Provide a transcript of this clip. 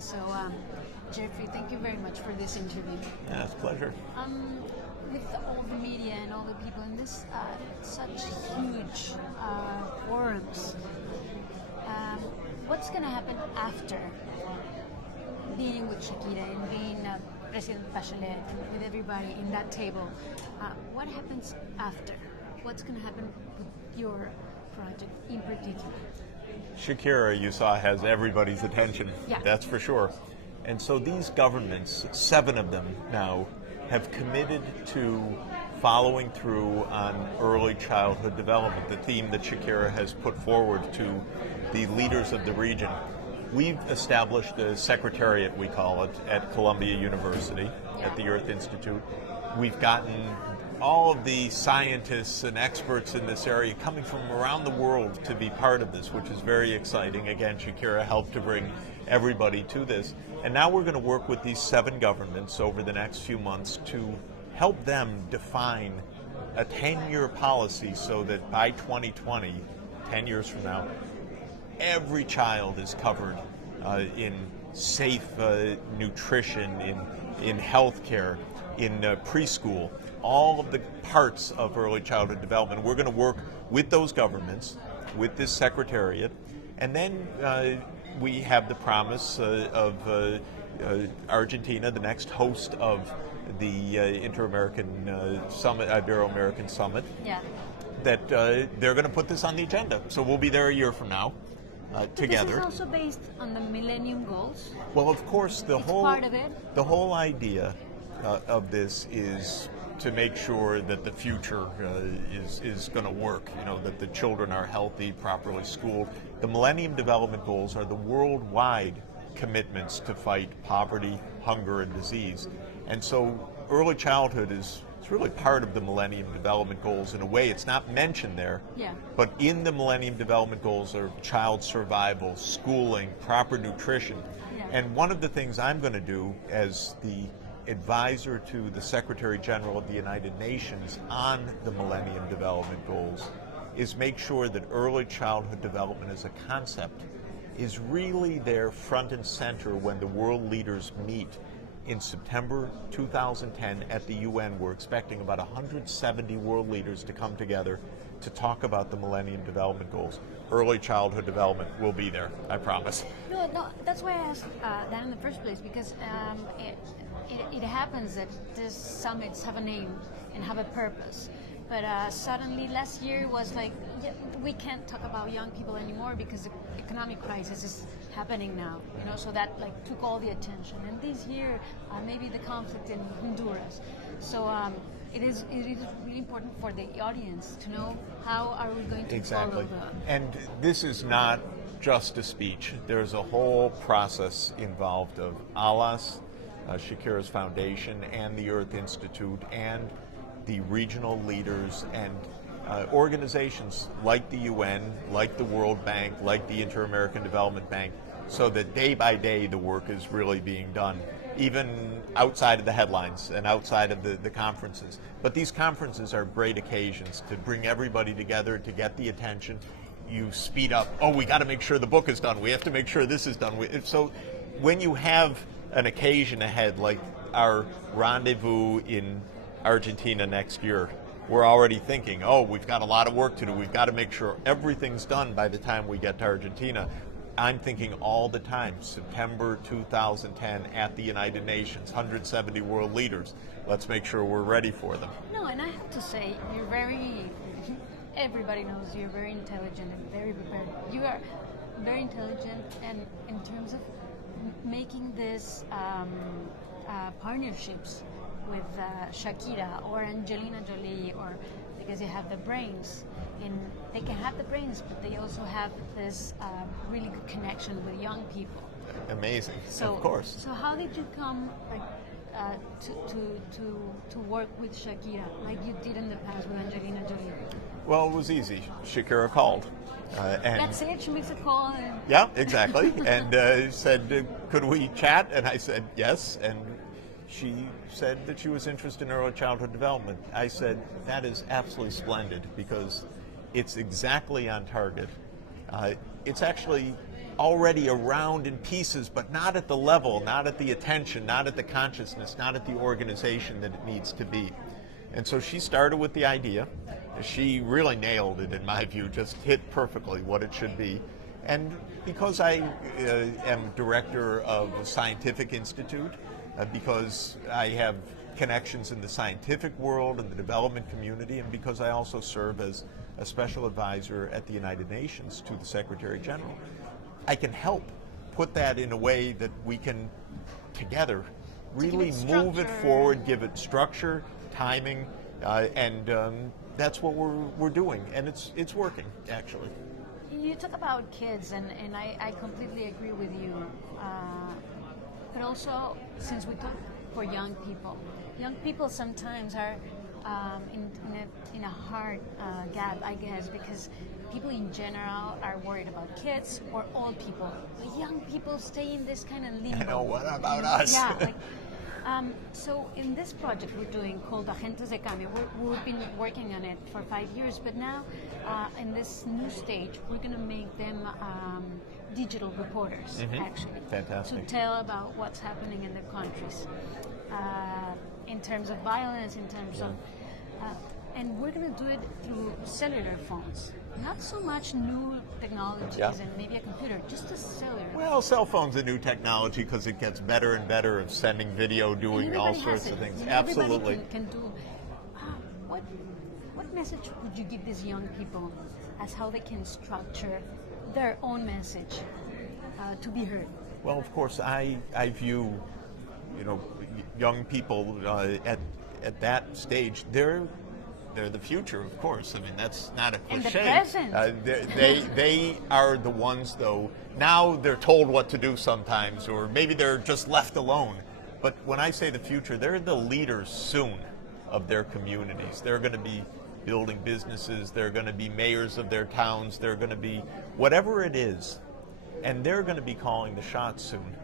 today. So, Jeffrey, thank you very much for this interview. Yeah, it's a pleasure. With all the media and all the people in this such huge forums, what's going to happen after being with Shakira and being President Bachelet with everybody in that table? What happens after? What's going to happen with your project in particular? Shakira, you saw, has everybody's attention. Yeah. That's for sure. And so these governments, 7 of them now, have committed to following through on early childhood development, the theme that Shakira has put forward to the leaders of the region. We've established a secretariat, we call it, at Columbia University, at the Earth Institute. We've gotten all of the scientists and experts in this area coming from around the world to be part of this, which is very exciting. Again, Shakira helped to bring everybody to this. And now we're going to work with these 7 governments over the next few months to help them define a 10-year policy so that by 2020, 10 years from now, every child is covered in safe nutrition, in health care, in preschool, all of the parts of early childhood development. We're going to work with those governments, with this secretariat, and then we have the promise of Argentina, the next host of the Inter-American Summit, Iberoamerican Summit, that they're going to put this on the agenda. So we'll be there a year from now together. This is also based on the Millennium Goals. Well, of course, the the whole idea of this is to make sure that the future is going to work, that the children are healthy, properly schooled. The Millennium Development Goals are the worldwide commitments to fight poverty, hunger, and disease. And so early childhood is really part of the Millennium Development Goals in a way. It's not mentioned there, but in the Millennium Development Goals are child survival, schooling, proper nutrition. And one of the things I'm going to do as the advisor to the Secretary General of the United Nations on the Millennium Development Goals is make sure that early childhood development as a concept is really there front and center when the world leaders meet in September 2010 at the UN. We're expecting about 170 world leaders to come together to talk about the Millennium Development Goals. Early childhood development will be there, I promise. No, that's why I asked that in the first place, because it happens that these summits have a name and have a purpose. But suddenly last year was like, we can't talk about young people anymore because the economic crisis is happening now, so that took all the attention. And this year, maybe the conflict in Honduras. So it is really important for the audience to know how are we going to follow the... And this is not just a speech. There's a whole process involved of ALAS, Shakira's foundation, and the Earth Institute, and the regional leaders and organizations like the UN, like the World Bank, like the Inter-American Development Bank, so that day by day the work is really being done, even outside of the headlines and outside of the conferences. But these conferences are great occasions to bring everybody together, to get the attention. You speed up, we got to make sure the book is done, we have to make sure this is done. So when you have an occasion ahead, like our rendezvous in Argentina next year, we're already thinking, we've got a lot of work to do. We've got to make sure everything's done by the time we get to Argentina. I'm thinking all the time, September 2010 at the United Nations, 170 world leaders. Let's make sure we're ready for them. No, and I have to say, everybody knows you're very intelligent and very prepared. You are very intelligent, and in terms of making this partnerships with Shakira or Angelina Jolie, or because they have the brains, and they can have the brains, but they also have this really good connection with young people. Amazing, of course. So how did you come to work with Shakira like you did in the past with Angelina Jolie? Well, it was easy. Shakira called. And that's it, she makes a call. Yeah, exactly. And said, could we chat? And I said, yes. And she said that she was interested in early childhood development. I said, that is absolutely splendid because it's exactly on target. It's actually already around in pieces, but not at the level, not at the attention, not at the consciousness, not at the organization that it needs to be. And so she started with the idea. She really nailed it, in my view, just hit perfectly what it should be. And because I am director of a scientific institute, because I have connections in the scientific world and the development community, and because I also serve as a special advisor at the United Nations to the Secretary General, I can help put that in a way that we can together really move it forward, give it structure, timing, and that's what we're doing, and it's working, actually. You talk about kids, and I completely agree with you. But also, since we talk for young people sometimes are in a hard gap, I guess, because people in general are worried about kids or old people. But young people stay in this kind of limbo. I know, what about us? Yeah. So in this project we're doing called Agentes de Cambio, we've been working on it for 5 years, but now in this new stage we're going to make them digital reporters, actually. Fantastic. To tell about what's happening in their countries in terms of violence, in terms of... and we're going to do it through cellular phones. Not so much new technologies and maybe a computer, just a cellular. Well, cell phone's a new technology because it gets better and better at sending video, doing all sorts of things. Absolutely. Everybody can do. What message would you give these young people as how they can structure their own message to be heard? Well, of course, I view, young people at that stage, they're the future, of course. I mean, that's not a cliche. And the present. They are the ones, though. Now they're told what to do sometimes, or maybe they're just left alone. But when I say the future, they're the leaders soon of their communities. They're going to be building businesses. They're going to be mayors of their towns. They're going to be whatever it is. And they're going to be calling the shots soon.